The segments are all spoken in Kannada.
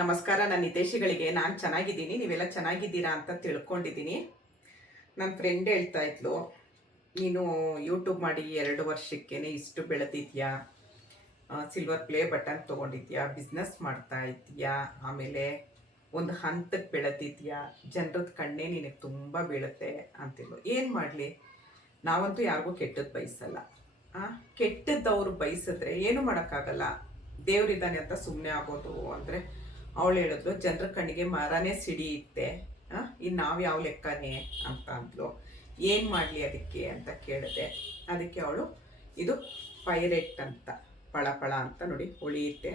ನಮಸ್ಕಾರ. ನನ್ನ ಹಿತೈಷಿಗಳಿಗೆ ನಾನು ಚೆನ್ನಾಗಿದ್ದೀನಿ, ನೀವೆಲ್ಲ ಚೆನ್ನಾಗಿದ್ದೀರಾ ಅಂತ ತಿಳ್ಕೊಂಡಿದ್ದೀನಿ. ನನ್ನ ಫ್ರೆಂಡ್ ಹೇಳ್ತಾ ಇದ್ಲು, ನೀನು ಯೂಟ್ಯೂಬ್ ಮಾಡಿ 2 ವರ್ಷಕ್ಕೇನೆ ಇಷ್ಟು ಬೆಳೆದಿದ್ಯಾ, ಸಿಲ್ವರ್ ಪ್ಲೇ ಬಟನ್ ತೊಗೊಂಡಿದ್ಯಾ, ಬಿಸ್ನೆಸ್ ಮಾಡ್ತಾ ಇದೆಯಾ, ಆಮೇಲೆ ಒಂದು ಹಂತಕ್ಕೆ ಬೆಳೆದಿದ್ಯಾ, ಜನರದ ಕಣ್ಣೇ ನಿನಗೆ ತುಂಬ ಬೀಳುತ್ತೆ ಅಂತಿದ್ಲು. ಏನು ಮಾಡಲಿ, ನಾವಂತೂ ಯಾರಿಗೂ ಕೆಟ್ಟದ್ದು ಬಯಸಲ್ಲ. ಕೆಟ್ಟದ್ದವ್ರು ಬಯಸಿದ್ರೆ ಏನು ಮಾಡೋಕ್ಕಾಗಲ್ಲ, ದೇವರಿದ್ದಾನೆ ಅಂತ ಸುಮ್ಮನೆ ಆಗೋದು. ಅಂದರೆ ಅವಳು ಹೇಳಿದ್ಲು, ಜನರ ಕಣ್ಣಿಗೆ ಮರನೇ ಸಿಡಿಯುತ್ತೆ, ಇನ್ನು ನಾವು ಯಾವ ಲೆಕ್ಕನೇ ಅಂತ ಅಂದ್ಲು. ಏನು ಮಾಡಲಿ ಅದಕ್ಕೆ ಅಂತ ಕೇಳಿದೆ. ಅದಕ್ಕೆ ಅವಳು, ಇದು ಪೈರೆಟ್ ಅಂತ, ಪಳ ಅಂತ ನೋಡಿ ಹೊಳೆಯುತ್ತೆ,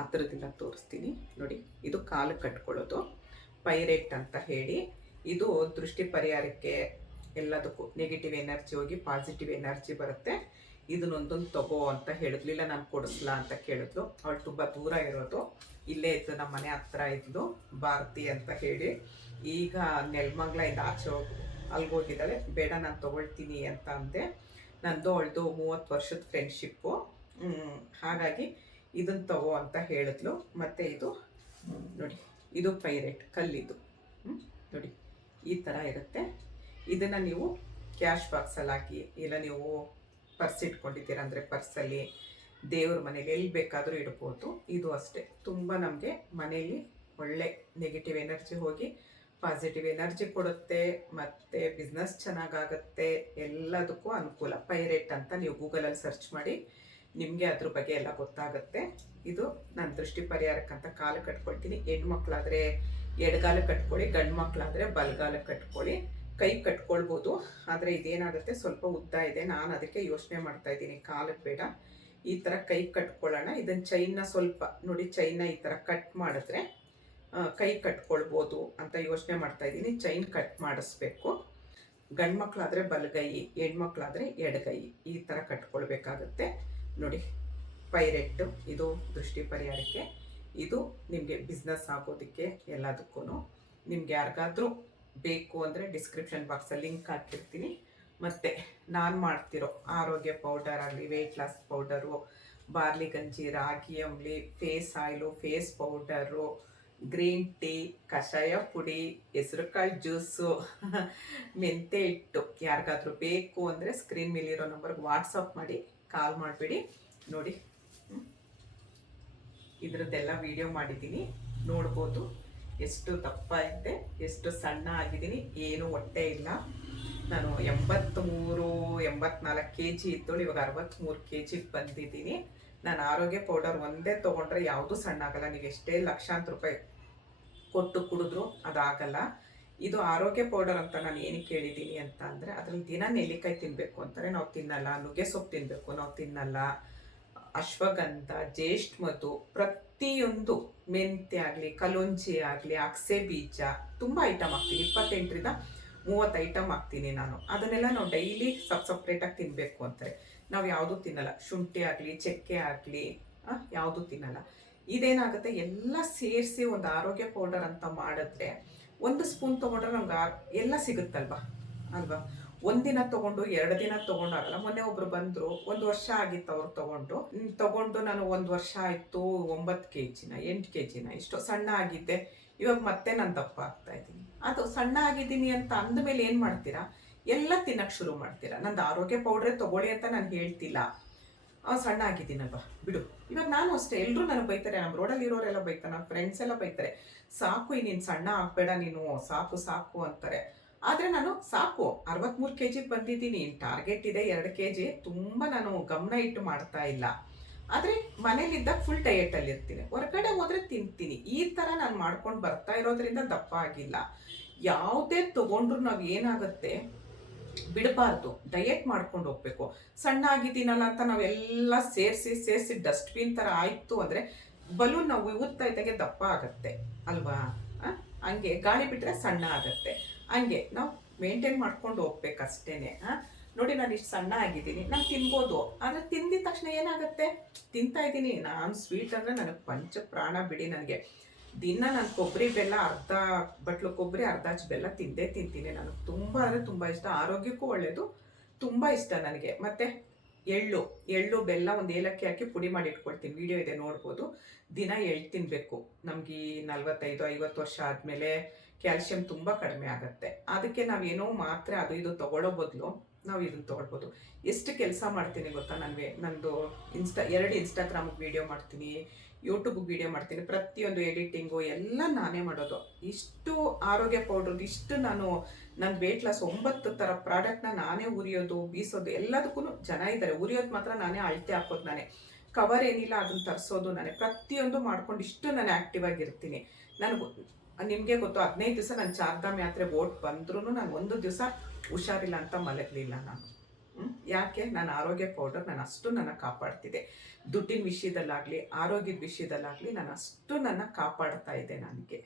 ಹತ್ರದಿಂದ ತೋರಿಸ್ತೀನಿ ನೋಡಿ. ಇದು ಕಾಲು ಕಟ್ಕೊಳ್ಳೋದು ಪೈರೆಟ್ ಅಂತ ಹೇಳಿ. ಇದು ದೃಷ್ಟಿ ಪರಿಹಾರಕ್ಕೆ ಎಲ್ಲದಕ್ಕೂ ನೆಗೆಟಿವ್ ಎನರ್ಜಿ ಹೋಗಿ ಪಾಸಿಟಿವ್ ಎನರ್ಜಿ ಬರುತ್ತೆ. ಇದನ್ನೊಂದೊಂದು ತಗೋ ಅಂತ ಹೇಳಿದ್ಲಿಲ್ಲ, ನಾನು ಕೊಡಿಸ್ಲಾ ಅಂತ ಕೇಳಿದ್ಲು. ಅವಳು ತುಂಬ ದೂರ ಇರೋದು, ಇಲ್ಲೇ ಇದ್ದು ನಮ್ಮ ಮನೆ ಹತ್ರ ಇದ್ಲು, ಭಾರತಿ ಅಂತ ಹೇಳಿ. ಈಗ ನೆಲಮಂಗ್ಲಿಂದ ಆಚೆ ಅಲ್ಗೋಗಿದ್ದಾಳೆ. ಬೇಡ ನಾನು ತೊಗೊಳ್ತೀನಿ ಅಂತ ಅಂದೆ. ನಂದು ಅವಳದು 30 ವರ್ಷದ ಫ್ರೆಂಡ್ಶಿಪ್ಪು. ಹಾಗಾಗಿ ಇದನ್ನು ತಗೋ ಅಂತ ಹೇಳಿದ್ಲು. ಮತ್ತು ಇದು ನೋಡಿ, ಇದು ಪೈರೆಟ್ ಕಲ್ಲಿದು ನೋಡಿ, ಈ ಥರ ಇರುತ್ತೆ. ಇದನ್ನು ನೀವು ಕ್ಯಾಶ್ ಬಾಕ್ಸಲ್ಲಿ ಹಾಕಿ, ಇಲ್ಲ ನೀವು ಪರ್ಸ್ ಇಟ್ಕೊಂಡಿದ್ದೀರ ಅಂದರೆ ಪರ್ಸಲ್ಲಿ, ದೇವ್ರ ಮನೇಲಿ ಎಲ್ಲಿ ಬೇಕಾದರೂ ಇಡ್ಬೋದು. ಇದು ಅಷ್ಟೇ, ತುಂಬ ನಮಗೆ ಮನೆಯಲ್ಲಿ ಒಳ್ಳೆ ನೆಗೆಟಿವ್ ಎನರ್ಜಿ ಹೋಗಿ ಪಾಸಿಟಿವ್ ಎನರ್ಜಿ ಕೊಡುತ್ತೆ, ಮತ್ತು ಬಿಸ್ನೆಸ್ ಚೆನ್ನಾಗಾಗುತ್ತೆ, ಎಲ್ಲದಕ್ಕೂ ಅನುಕೂಲ. ಪೈರೆಟ್ ಅಂತ ನೀವು ಗೂಗಲಲ್ಲಿ ಸರ್ಚ್ ಮಾಡಿ, ನಿಮಗೆ ಅದ್ರ ಬಗ್ಗೆ ಎಲ್ಲ ಗೊತ್ತಾಗುತ್ತೆ. ಇದು ನಾನು ದೃಷ್ಟಿ ಪರಿಹಾರಕ್ಕಂತ ಕಾಲು ಕಟ್ಕೊಳ್ತೀನಿ. ಹೆಣ್ಮಕ್ಳಾದರೆ ಎಡಗಾಲ ಕಟ್ಕೊಳ್ಳಿ, ಗಂಡು ಮಕ್ಕಳಾದರೆ ಬಲಗಾಲ ಕಟ್ಕೊಳ್ಳಿ. ಕೈ ಕಟ್ಕೊಳ್ಬೋದು, ಆದರೆ ಇದೇನಾಗುತ್ತೆ ಸ್ವಲ್ಪ ಉದ್ದ ಇದೆ. ನಾನು ಅದಕ್ಕೆ ಯೋಚನೆ ಮಾಡ್ತಾ ಇದ್ದೀನಿ, ಕಾಲಕ್ಕೆ ಬೇಡ, ಈ ಥರ ಕೈ ಕಟ್ಕೊಳ್ಳೋಣ. ಇದನ್ನು ಚೈನ್ನ ಸ್ವಲ್ಪ ನೋಡಿ, ಚೈನ್ನ ಈ ಥರ ಕಟ್ ಮಾಡಿದ್ರೆ ಕೈ ಕಟ್ಕೊಳ್ಬೋದು ಅಂತ ಯೋಚನೆ ಮಾಡ್ತಾ ಇದ್ದೀನಿ. ಚೈನ್ ಕಟ್ ಮಾಡಿಸ್ಬೇಕು. ಗಂಡು ಮಕ್ಕಳಾದರೆ ಬಲಗೈ, ಹೆಣ್ಮಕ್ಳಾದರೆ ಎಡಗೈ, ಈ ಥರ ಕಟ್ಕೊಳ್ಬೇಕಾಗತ್ತೆ ನೋಡಿ. ಪೈರೆಟ್ಟು ಇದು ದೃಷ್ಟಿ ಪರಿಹಾರಕ್ಕೆ, ಇದು ನಿಮಗೆ ಬಿಸ್ನೆಸ್ ಆಗೋದಕ್ಕೆ ಎಲ್ಲದಕ್ಕೂ. ನಿಮ್ಗೆ ಯಾರಿಗಾದ್ರೂ ಬೇಕು ಅಂದರೆ ಡಿಸ್ಕ್ರಿಪ್ಷನ್ ಬಾಕ್ಸಲ್ಲಿ ಲಿಂಕ್ ಹಾಕಿರ್ತೀನಿ. ಮತ್ತು ನಾನು ಮಾಡ್ತಿರೋ ಆರೋಗ್ಯ ಪೌಡರ್ ಆಗಲಿ, ವೆಯ್ಟ್ ಲಾಸ್ ಪೌಡರು, ಬಾರ್ಲಿ ಗಂಜಿ, ರಾಗಿ ಅಂಬ್ಲಿ, face oil, face powder, green tea, ಕಷಾಯ ಪುಡಿ, ಹೆಸರುಕಾಳು ಜ್ಯೂಸು, ಮೆಂತೆ ಹಿಟ್ಟು, ಯಾರಿಗಾದ್ರೂ ಬೇಕು ಅಂದರೆ ಸ್ಕ್ರೀನ್ ಮೇಲಿರೋ ನಂಬರ್ಗೆ ವಾಟ್ಸಪ್ ಮಾಡಿ, ಕಾಲ್ ಮಾಡಿಬಿಡಿ. ನೋಡಿ, ಇದರದ್ದೆಲ್ಲ ವಿಡಿಯೋ ಮಾಡಿದ್ದೀನಿ, ನೋಡ್ಬೋದು. ಎಷ್ಟು ದಪ್ಪ ಇದ್ದೆ, ಎಷ್ಟು ಸಣ್ಣ ಆಗಿದ್ದೀನಿ, ಏನು ಹೊಟ್ಟೆ ಇಲ್ಲ. ನಾನು 84 kg ಇದ್ದೋಳು, ಇವಾಗ 63 kg ಬಂದಿದ್ದೀನಿ. ನಾನು ಆರೋಗ್ಯ ಪೌಡರ್ ಒಂದೇ ತೊಗೊಂಡ್ರೆ ಯಾವುದೂ ಸಣ್ಣ ಆಗಲ್ಲ. ನೀವು ಎಷ್ಟೇ ಲಕ್ಷಾಂತರ ರೂಪಾಯಿ ಕೊಟ್ಟು ಕುಡಿದ್ರು ಅದಾಗಲ್ಲ. ಇದು ಆರೋಗ್ಯ ಪೌಡರ್ ಅಂತ ನಾನು ಏನಕ್ಕೆ ಹೇಳಿದ್ದೀನಿ ಅಂತ ಅಂದರೆ, ಅದರಲ್ಲಿ ದಿನ ನೆಲ್ಲಿಕಾಯಿ ತಿನ್ನಬೇಕು ಅಂತಾರೆ, ನಾವು ತಿನ್ನಲ್ಲ. ನುಗ್ಗೆ ಸೊಪ್ಪು ತಿನ್ನಬೇಕು, ನಾವು ತಿನ್ನಲ್ಲ. ಅಶ್ವಗಂಧ, ಜ್ಯೇಷ್ಠ ಮಧು, ಪ್ರತಿಯೊಂದು ಮೆಂತ್ಯ ಆಗಲಿ, ಕಲೋಂಜಿ ಆಗಲಿ, ಅಕ್ಸೆ ಬೀಜ, ತುಂಬ ಐಟಮ್ ಹಾಕ್ತೀನಿ. 28ರಿಂದ 30 ಐಟಮ್ ಹಾಕ್ತೀನಿ ನಾನು. ಅದನ್ನೆಲ್ಲ ನಾವು ಡೈಲಿ ಸಪ್ರೇಟಾಗಿ ತಿನ್ನಬೇಕು ಅಂತಾರೆ. ನಾವು ಯಾವುದೂ ತಿನ್ನಲ್ಲ. ಶುಂಠಿ ಆಗಲಿ, ಚಕ್ಕೆ ಆಗಲಿ, ಯಾವುದೂ ತಿನ್ನಲ್ಲ. ಇದೇನಾಗುತ್ತೆ, ಎಲ್ಲ ಸೇರಿಸಿ ಒಂದು ಆರೋಗ್ಯ ಪೌಡರ್ ಅಂತ ಮಾಡಿದ್ರೆ, 1 ಸ್ಪೂನ್ ತೊಗೊಂಡ್ರೆ ನಮ್ಗೆ ಎಲ್ಲ ಸಿಗುತ್ತಲ್ವಾ ಅಲ್ವಾ. ಒಂದಿನ ತೊಗೊಂಡು 2 ದಿನ ತೊಗೊಂಡಾಗಲ್ಲ. ಮೊನ್ನೆ ಒಬ್ರು ಬಂದರು, 1 ವರ್ಷ ಆಗಿತ್ತು ಅವ್ರು ತೊಗೊಂಡು ನಾನು 1 ವರ್ಷ ಆಯಿತು, 9 kg 8 kg ಇಷ್ಟು ಸಣ್ಣ ಆಗಿದ್ದೆ. ಇವಾಗ ಮತ್ತೆ ನಾನು ದಪ್ಪ ಆಗ್ತಾ ಇದ್ದೀನಿ. ಅದು ಸಣ್ಣ ಆಗಿದ್ದೀನಿ ಅಂತ ಅಂದಮೇಲೆ ಏನು ಮಾಡ್ತೀರಾ, ಎಲ್ಲ ತಿನ್ನಕ್ಕೆ ಶುರು ಮಾಡ್ತೀರಾ. ನಂದು ಆರೋಗ್ಯ ಪೌಡ್ರೇ ತೊಗೊಳ್ಳಿ ಅಂತ ನಾನು ಹೇಳ್ತಿಲ್ಲ. ಸಣ್ಣ ಆಗಿದ್ದೀನಲ್ವಾ ಬಿಡು. ಇವಾಗ ನಾನು ಅಷ್ಟೇ, ಎಲ್ಲರೂ ನನಗೆ ಬೈತಾರೆ, ನಮ್ಮ ರೋಡಲ್ಲಿ ಇರೋರೆಲ್ಲ ಬೈತಾರೆ, ನನ್ನ ಫ್ರೆಂಡ್ಸ್ ಎಲ್ಲ ಬೈತಾರೆ, ಸಾಕು ನೀನು ಸಣ್ಣ ಆಗಬೇಡ, ನೀನು ಸಾಕು ಸಾಕು ಅಂತಾರೆ. ಆದರೆ ನಾನು ಸಾಕು 63 kg ಬಂದಿದ್ದೀನಿ. ಟಾರ್ಗೆಟ್ ಇದೆ 2 kg. ತುಂಬ ನಾನು ಗಮನ ಇಟ್ಟು ಮಾಡ್ತಾ ಇಲ್ಲ. ಆದರೆ ಮನೇಲಿದ್ದಾಗ ಫುಲ್ ಡಯಟಲ್ಲಿ ಇರ್ತೀನಿ, ಹೊರಗಡೆ ಹೋದರೆ ತಿಂತೀನಿ. ಈ ಥರ ನಾನು ಮಾಡ್ಕೊಂಡು ಬರ್ತಾ ಇರೋದ್ರಿಂದ ದಪ್ಪ ಆಗಿಲ್ಲ. ಯಾವುದೇ ತೊಗೊಂಡ್ರು ನಾವು ಏನಾಗುತ್ತೆ, ಬಿಡಬಾರ್ದು, ಡಯಟ್ ಮಾಡ್ಕೊಂಡು ಹೋಗ್ಬೇಕು. ಸಣ್ಣ ಆಗಿದ್ದೀನಲ್ಲ ಅಂತ ನಾವೆಲ್ಲ ಸೇರಿಸಿ ಡಸ್ಟ್ಬಿನ್ ಥರ ಆಯಿತು ಅಂದರೆ, ಬಲೂನ್ ನಾವು ಊದ್ತಾ ಇದ್ದಾಗೆ ದಪ್ಪ ಆಗುತ್ತೆ ಅಲ್ವಾ. ಹಂಗೆ ಗಾಳಿ ಬಿಟ್ಟರೆ ಸಣ್ಣ ಆಗುತ್ತೆ. ಹಂಗೆ ನಾವು ಮೇಂಟೈನ್ ಮಾಡ್ಕೊಂಡು ಹೋಗ್ಬೇಕಷ್ಟೇ. ನೋಡಿ, ನಾನು ಇಷ್ಟು ಸಣ್ಣ ಆಗಿದ್ದೀನಿ, ನಾನು ತಿನ್ಬೋದು. ಆದರೆ ತಿಂದಿದ ತಕ್ಷಣ ಏನಾಗುತ್ತೆ, ತಿಂತಾ ಇದ್ದೀನಿ. ನಾನು ಸ್ವೀಟ್ ಅಂದರೆ ನನಗೆ ಪಂಚ ಪ್ರಾಣ ಬಿಡಿ. ನನಗೆ ದಿನ ನಾನು ಕೊಬ್ಬರಿ ಬೆಲ್ಲ, ಅರ್ಧ ಬಟ್ಲು ಕೊಬ್ಬರಿ, ಅರ್ಧ ಹಚ್ಚ ಬೆಲ್ಲ ತಿಂತೀನಿ. ನನಗೆ ತುಂಬ ಅಂದರೆ ತುಂಬ ಇಷ್ಟ. ಆರೋಗ್ಯಕ್ಕೂ ಒಳ್ಳೆಯದು, ತುಂಬ ಇಷ್ಟ ನನಗೆ. ಮತ್ತು ಎಳ್ಳು ಎಳ್ಳು ಬೆಲ್ಲ ಒಂದು ಏಲಕ್ಕಿ ಹಾಕಿ ಪುಡಿ ಮಾಡಿ ಇಟ್ಕೊಳ್ತೀನಿ, ವಿಡಿಯೋ ಇದೆ ನೋಡ್ಬೋದು. ದಿನ ಎಳ್ಳು ತಿನ್ನಬೇಕು. ನಮ್ಗೆ ಈ 45-50 ವರ್ಷ ಆದಮೇಲೆ ಕ್ಯಾಲ್ಸಿಯಂ ತುಂಬ ಕಡಿಮೆ ಆಗುತ್ತೆ. ಅದಕ್ಕೆ ನಾವೇನೋ ಮಾತ್ರೆ ಅದು ಇದು ತೊಗೊಳ್ಳೋ ಬದಲು ನಾವು ಇದನ್ನು ತೊಗೊಳ್ಬೋದು. ಎಷ್ಟು ಕೆಲಸ ಮಾಡ್ತೀನಿ ಗೊತ್ತಾ, ನಂದು 2 ಇನ್ಸ್ಟಾಗ್ರಾಮಿಗೆ ವೀಡಿಯೋ ಮಾಡ್ತೀನಿ, ಯೂಟ್ಯೂಬ್ಗೆ ವೀಡಿಯೋ ಮಾಡ್ತೀನಿ, ಪ್ರತಿಯೊಂದು ಎಡಿಟಿಂಗು ಎಲ್ಲ ನಾನೇ ಮಾಡೋದು. ಇಷ್ಟು ಆರೋಗ್ಯ ಪೌಡ್ರ್, ಇಷ್ಟು ನನ್ನ ವೆಯ್ಟ್ ಲಾಸ್ 9 ಥರ ಪ್ರಾಡಕ್ಟ್ನ ನಾನೇ ಉರಿಯೋದು, ಬೀಸೋದು, ಎಲ್ಲದಕ್ಕೂ ಜನ ಇದ್ದಾರೆ. ಉರಿಯೋದು ಮಾತ್ರ ನಾನೇ, ಅಳತೆ ಹಾಕೋದು ನಾನೇ, ಕವರ್ ಏನಿಲ್ಲ ಅದನ್ನು ತರಿಸೋದು ನಾನೇ, ಪ್ರತಿಯೊಂದು ಮಾಡ್ಕೊಂಡು ಇಷ್ಟು ನಾನು ಆ್ಯಕ್ಟಿವ್ ಆಗಿರ್ತೀನಿ. ನಿಮಗೆ ಗೊತ್ತು, 15 ದಿವಸ ನಾನು ಚಾರ್ಧಾಮ್ ಯಾತ್ರೆ ಬೋಟ್ ಬಂದ್ರೂ ನಾನು ಒಂದು ದಿವಸ ಹುಷಾರಿಲ್ಲ ಅಂತ ಮಲಗಲಿಲ್ಲ ನಾನು. ಯಾಕೆ? ನನ್ನ ಆರೋಗ್ಯ ಪೌಡರ್ ನನ್ನ ಕಾಪಾಡ್ತಿದೆ. ದುಡ್ಡಿನ ವಿಷಯದಲ್ಲಾಗಲಿ, ಆರೋಗ್ಯದ ವಿಷಯದಲ್ಲಾಗಲಿ ನನ್ನ ಕಾಪಾಡ್ತಾ ಇದೆ ನನಗೆ.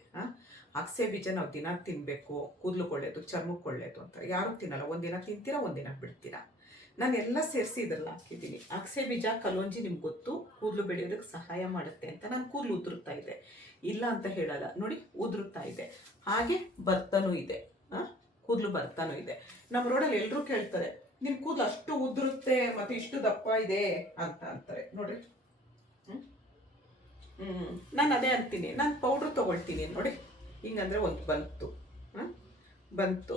ಅಗಸೆ ಬೀಜ ನಾವು ದಿನ ತಿನ್ನಬೇಕು, ಕೂದಲು ಒಳ್ಳೇದು, ಚರ್ಮಕ್ಕೆ ಒಳ್ಳೇದು ಅಂತ. ಯಾರು ತಿನ್ನಲ್ಲ, ಒಂದಿನ ತಿಂತೀರಾ, ಒಂದಿನ ಬಿಡ್ತೀರಾ. ನಾನು ಎಲ್ಲ ಸೇರಿಸಿ ಇದ್ರಲ್ಲಿ ಹಾಕಿದ್ದೀನಿ. ಅಗಸೆ ಬೀಜ, ಕಲೋಂಜಿ ನಿಮ್ಗೆ ಗೊತ್ತು, ಕೂದಲು ಬೆಳೆಯೋದಕ್ಕೆ ಸಹಾಯ ಮಾಡುತ್ತೆ ಅಂತ. ನಾನು ಕೂದಲು ಉದುರುತ್ತಾ ಇದೆ, ಇಲ್ಲ ಅಂತ ಹೇಳಲ್ಲ, ನೋಡಿ ಉದುರುತ್ತಾ ಇದೆ. ಹಾಗೆ ಬರ್ತಾನೂ ಇದೆ, ಕೂದಲು ಬರ್ತಾನೂ ಇದೆ. ನಮ್ಮ ರೋಡಲ್ಲಿ ಎಲ್ಲರೂ ಕೇಳ್ತಾರೆ, ನಿನ್ನ ಕೂದಲು ಅಷ್ಟು ಉದುರುತ್ತೆ ಮತ್ತು ಇಷ್ಟು ದಪ್ಪ ಇದೆ ಅಂತ ಅಂತಾರೆ. ನೋಡ್ರಿ, ನಾನು ಅದೇ ಅಂತೀನಿ. ನಾನು ಪೌಡ್ರ್ ತೊಗೊಳ್ತೀನಿ ನೋಡಿ, ಹಿಂಗಂದರೆ ಒಂದು ಬಂತು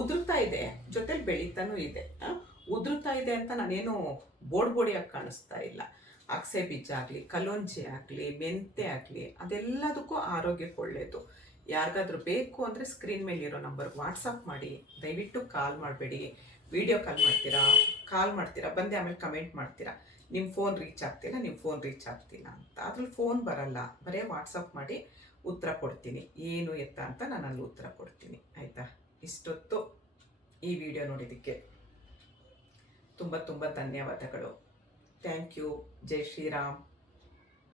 ಉದುರ್ತಾ ಇದೆ, ಜೊತೆಲಿ ಬೆಳೀತಾನೂ ಇದೆ. ಉದುರ್ತಾ ಇದೆ ಅಂತ ನಾನೇನು ಬೋಡಿಯಾಗಿ ಕಾಣಿಸ್ತಾ ಇಲ್ಲ. ಅಗಸೆ ಬೀಜ ಆಗಲಿ, ಕಲೋಂಜಿ ಆಗಲಿ, ಮೆಂತೆ ಆಗಲಿ, ಅದೆಲ್ಲದಕ್ಕೂ ಆರೋಗ್ಯಕ್ಕೆ ಒಳ್ಳೆಯದು. ಯಾರಿಗಾದ್ರೂ ಬೇಕು ಅಂದರೆ ಸ್ಕ್ರೀನ್ ಮೇಲಿರೋ ನಂಬರ್ಗೆ ವಾಟ್ಸಪ್ ಮಾಡಿ. ದಯವಿಟ್ಟು ಕಾಲ್ ಮಾಡಬೇಡಿ. ವಿಡಿಯೋ ಕಾಲ್ ಮಾಡ್ತೀರಾ ಬಂದೆ ಆಮೇಲೆ ಕಮೆಂಟ್ ಮಾಡ್ತೀರಾ, ನಿಮ್ಮ ಫೋನ್ ರೀಚ್ ಆಗ್ತಿಲ್ಲ ಅಂತ. ಅದ್ರಲ್ಲಿ ಫೋನ್ ಬರಲ್ಲ, ಬರೀ ವಾಟ್ಸಪ್ ಮಾಡಿ ಉತ್ತರ ಕೊಡ್ತೀನಿ. ಏನು ಎತ್ತ ಅಂತ ನಾನು ಅಲ್ಲಿ ಉತ್ತರ ಕೊಡ್ತೀನಿ, ಆಯಿತಾ? ಇಷ್ಟೊತ್ತು ಈ ವಿಡಿಯೋ ನೋಡಿದ್ದಕ್ಕೆ ತುಂಬ ಧನ್ಯವಾದಗಳು. Thank you. ಜೈ ಶ್ರೀರಾಮ್.